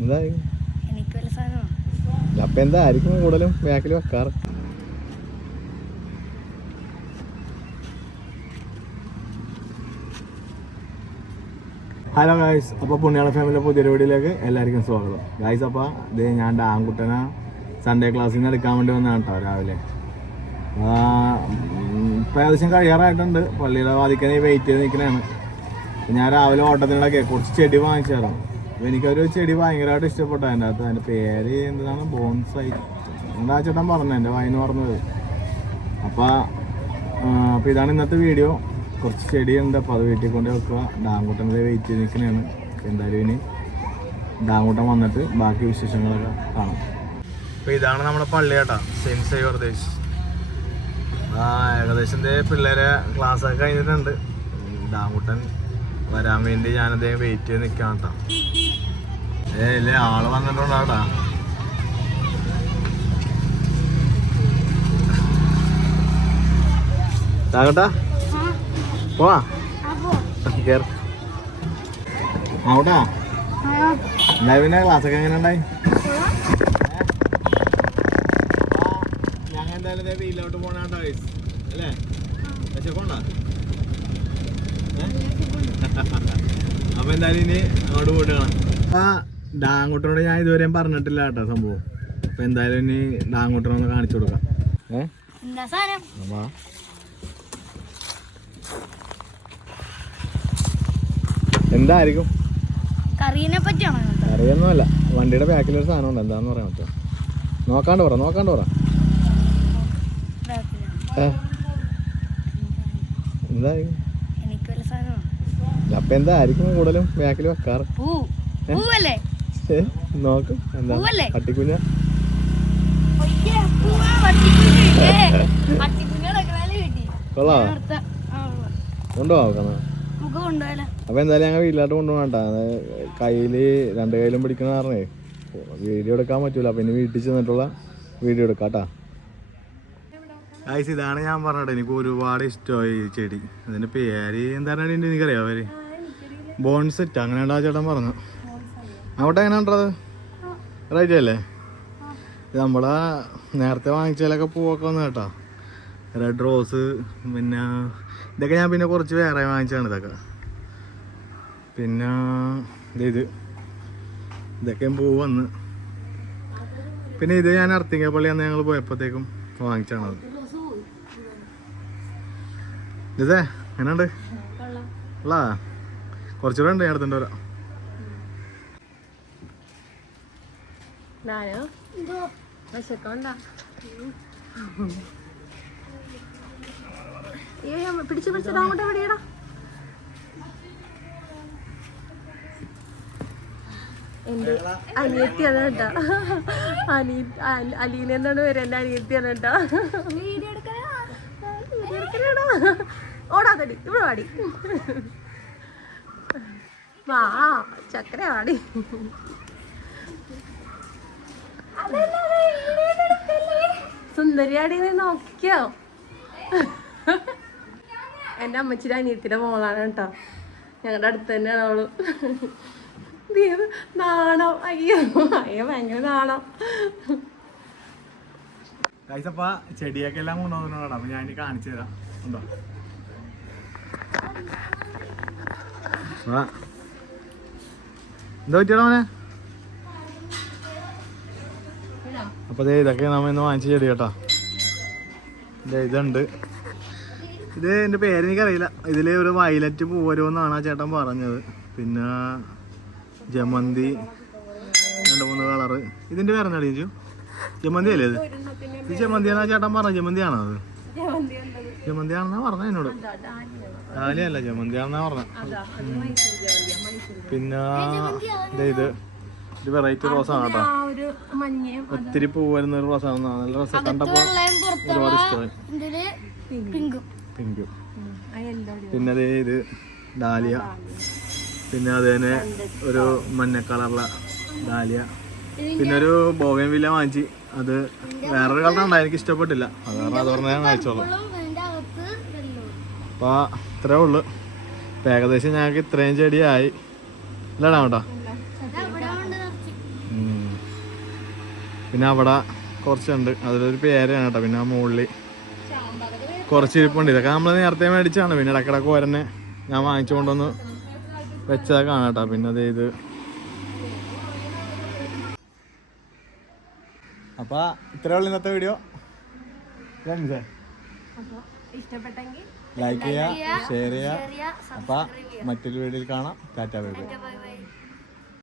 എന്തായി എനിക്ക് വല്ല സാധനമാണ് അപ്പൊ എന്തായിരിക്കും കൂടുതലും ബാക്കിൽ വെക്കാറ്. ഹലോ ഗായ്സ് അപ്പോൾ പുണ്യാള ഫാമിലി പുതിയൊരു വീഡിയോയിലേക്ക് എല്ലാവർക്കും സ്വാഗതം. ഗായ്സ് അപ്പോൾ ഇത് ഞാൻ ഡാംകുട്ടന സൺഡേ ക്ലാസ്സിൽ നിന്ന് എടുക്കാൻ വേണ്ടി വന്നാണ് കേട്ടോ രാവിലെ. ഏകദേശം കഴിയാറായിട്ടുണ്ട്. പള്ളിയുടെ വാദിക്കാൻ വെയിറ്റ് ചെയ്ത് നിൽക്കുന്നതാണ് ഞാൻ രാവിലെ ഓട്ടത്തിനിടയ്ക്ക് കുറച്ച് ചെടി വാങ്ങിച്ചു തരാം എനിക്കൊരു ചെടി ഭയങ്കരമായിട്ട് ഇഷ്ടപ്പെട്ടു. അതിന്റെ അകത്ത് അതിന്റെ പേര് എന്താണ്? ബോൺസൈ. എന്താ ചേട്ടൻ പറഞ്ഞത്? എന്റെ വായിന്ന് പറഞ്ഞത്. അപ്പോൾ അപ്പോൾ ഇതാണ് ഇന്നത്തെ വീഡിയോ. കുറച്ച് ചെടിയുണ്ട്. അപ്പോൾ അത് വീട്ടിൽ കൊണ്ട് വെക്കുക. ഡാങ്കൂട്ടന്റെ വെയിറ്റ് ചെയ്ത് നിൽക്കുന്നതാണ്. എന്തായാലും ഇനി ഡാങ്കുട്ടൻ വന്നിട്ട് ബാക്കി വിശേഷങ്ങളൊക്കെ കാണാം. അപ്പോൾ ഇതാണ് നമ്മുടെ പള്ളി കേട്ടോ സെയിന്റ് സേവർ ദേശ് ആ ഏകദേശം പിള്ളേരെ ക്ലാസ്സൊക്കെ കഴിഞ്ഞിട്ടുണ്ട്. ഡാങ്കുട്ടൻ വരാൻ വേണ്ടി ഞാൻ അദ്ദേഹം വെയിറ്റ് ചെയ്ത് നിൽക്കാം കേട്ടോ ഏ ഇല്ലേ? ആൾ വന്നിട്ടുണ്ടാട്ടാ പോവാ. കേറ്. പിന്നെ ക്ലാസ്സൊക്കെ എങ്ങനെ ഉണ്ടായി ഞങ്ങൾ എന്തായാലും ദേ വീട്ടിലോട്ട് പോണാട്ടോ. അല്ലേ? വിശക്കുണ്ടോ? അപ്പൊ എന്തായാലും ഇനി അങ്ങോട്ട് പോയിട്ട് കാണാം ആ ഡാങ്ങോട്ടനോട് ഞാൻ ഇതുവരെ പറഞ്ഞിട്ടില്ല കേട്ടോ സംഭവം. അപ്പൊ എന്തായാലും ഇനി ഡാങ്ങോട്ടനൊന്ന് കാണിച്ചു കൊടുക്കാം. ഏ? എന്തായിരിക്കും? കറിയെ പറ്റിയാണോ കറിയൊന്നുമല്ല. വണ്ടിയുടെ ബാക്കിലൊരു സാധനം ഉണ്ട്. എന്താന്ന് പറയാൻ പറ്റുമോ? നോക്കാണ്ട് പറ നോക്കാണ്ട് പറ. ബാക്കിലാണ്. ഏ എന്തായിരിക്കും എനിക്ക് വല്ല സാധനമാണ് അപ്പൊ എന്തായിരിക്കും കൂടുതലും ബാക്കിൽ വെക്കാറ്? നോക്ക്. എന്താ? പട്ടിക്കുഞ്ഞ? ആ, കൊണ്ടുപോകാം അപ്പൊ എന്തായാലും ഞങ്ങൾ വീട്ടിലോട്ട് കൊണ്ടുപോകണ്ട കയ്യിൽ രണ്ട് കയ്യിലും പിടിക്കണ കാരണേ. വീഡിയോ എടുക്കാൻ പറ്റൂല. ഇനി വീട്ടിൽ ചെന്നിട്ടുള്ള വീഡിയോ എടുക്കാട്ടാ കേട്ടാ. ഗൈസ് ഇതാണ് ഞാൻ പറഞ്ഞത് എനിക്ക് ഒരുപാട് ഇഷ്ടമായി ഈ ചെടി. അതിന്റെ പേര് എന്താ എനിക്കറിയാം അവർ ബോൺസെറ്റ് അങ്ങനെയാണ്ടാ ചേട്ടൻ പറഞ്ഞു അവിടെ എങ്ങനെ ഉണ്ടത് റൈറ്റ് അല്ലേ? ഇത് നമ്മളെ നേരത്തെ വാങ്ങിച്ചതിലൊക്കെ പൂവൊക്കെ വന്നു കേട്ടോ. റെഡ് റോസ് പിന്നെ ഇതൊക്കെ ഞാൻ പിന്നെ കുറച്ച് വേറെ വാങ്ങിച്ചാണ് ഇതൊക്കെ. പിന്നെ ഇത്. ഇതൊക്കെയും പൂ വന്ന്. പിന്നെ ഇത് ഞാൻ അർത്തിങ്കപ്പള്ളി അന്ന് ഞങ്ങൾ പോയപ്പോഴത്തേക്കും വാങ്ങിച്ചാണത് ഇതേ എങ്ങനെയുണ്ട്? ഉള്ള കുറച്ചുകൂടെ ഉണ്ട് ഞാൻ എടുത്തിട്ട് വരാം. പിടിച്ചു പിടിച്ചത് അങ്ങോട്ട് എവിടെയാടാ എന്റെ അനിയത്തിയാണ് കേട്ടാ. അനി അലീന എന്നാണ് പേര് എന്റെ അനിയത്തിയാണ് കേട്ടാ. കേട്ടോ ഓടാ തടി. ഇവിടെ പാടി വാ ചക്കര പാടി സുന്ദരിയാടി നീ നോക്കിയോ എന്റെ അമ്മച്ചിയുടെ അനിയത്തിന്റെ മോളാണ് കേട്ടോ. ഞങ്ങളുടെ അടുത്ത് തന്നെയാണ് അവൾ. നാണോ. അയ്യോ അയ്യോ ഭയങ്കര നാണം. ചെടിയൊക്കെ എല്ലാം കൊണ്ടുവന്നിട്ടുണ്ട് അപ്പൊ ഞാൻ കാണിച്ചു തരാം ഉണ്ടോ? എന്താ പറ്റിയടാ മോനെ? അപ്പൊ ദേ ഇതൊക്കെ നമ്മ ഇന്ന് വാങ്ങിച്ച ചെടി കേട്ടോ. ദേ ഇതുണ്ട്. ഇത് എന്റെ പേരെനിക്കറിയില്ല ഇതിൽ ഒരു വയലറ്റ് പോരുമെന്നാണ് ആ ചേട്ടൻ പറഞ്ഞത്. പിന്നെ ജമന്തി രണ്ട് മൂന്ന് കളറ്. ഇതിന്റെ പേരെന്താ അറിയിച്ചു ജമന്തി അല്ലേ ഇത്? ഇത് ജമന്തി എന്നാ ചേട്ടൻ പറഞ്ഞ ജമന്തിയാണോ അത്? ജമന്തി ജമന്തിയാണെന്നാ പറഞ്ഞ എന്നോട്. ഡാലിയല്ല ജമന്തിയാണെന്നാ പറഞ്ഞ. പിന്നെ ദേ ഇത് ഒരു വെറൈറ്റി റോസാണ് കേട്ടോ. ആ ഒരു മഞ്ഞയും ഒത്തിരി പൂ വരുന്ന ഒരു റോസാണ്. നല്ല റോസ. കണ്ടപ്പോ ഒരുപാട് ഇഷ്ടമായി പിങ്കു. പിന്നെ അതേ ഇത് ഡാലിയ. പിന്നെ അത് തന്നെ ഒരു മഞ്ഞ കളറുള്ള ഡാലിയ. പിന്നെ ഒരു ബോഗൻ വില്ല വാങ്ങിച്ച്. അത് വേറൊരു കളർ ഉണ്ടായി എനിക്ക് ഇഷ്ടപ്പെട്ടില്ല. അത് കാരണം അത് പറഞ്ഞാൽ വാങ്ങിച്ചോളൂ അപ്പൊ അപ്പോൾ ഇത്രേ ഉള്ളു. ഇപ്പം ഏകദേശം ഞങ്ങൾക്ക് ഇത്രയും ചെടിയായി. ഇല്ലടാ കേട്ടോ പിന്നെ അവിടെ കുറച്ചുണ്ട്. അതിലൊരു പേരാണ് കേട്ടോ. പിന്നെ ആ മുകളിൽ കുറച്ച് ഇരിപ്പുണ്ട്. ഇതൊക്കെ നമ്മൾ നേരത്തെ മേടിച്ചാണ് പിന്നെ ഇടക്കിടക്ക് ഓരന്നെ ഞാൻ വാങ്ങിച്ചു കൊണ്ടുവന്ന് വെച്ചതൊക്കെ കാണാട്ടോ കേട്ടോ. പിന്നെ അത് ഇത്. അപ്പോൾ ഇത്രേ ഉള്ളൂ ഇന്നത്തെ വീഡിയോ. ഇഷ്ടപ്പെട്ടെങ്കിൽ ലൈക്ക് ചെയ്യുക ഷെയർ ചെയ്യുക അപ്പം മറ്റൊരു വീഡിയോയിൽ കാണാം. Tata bye bye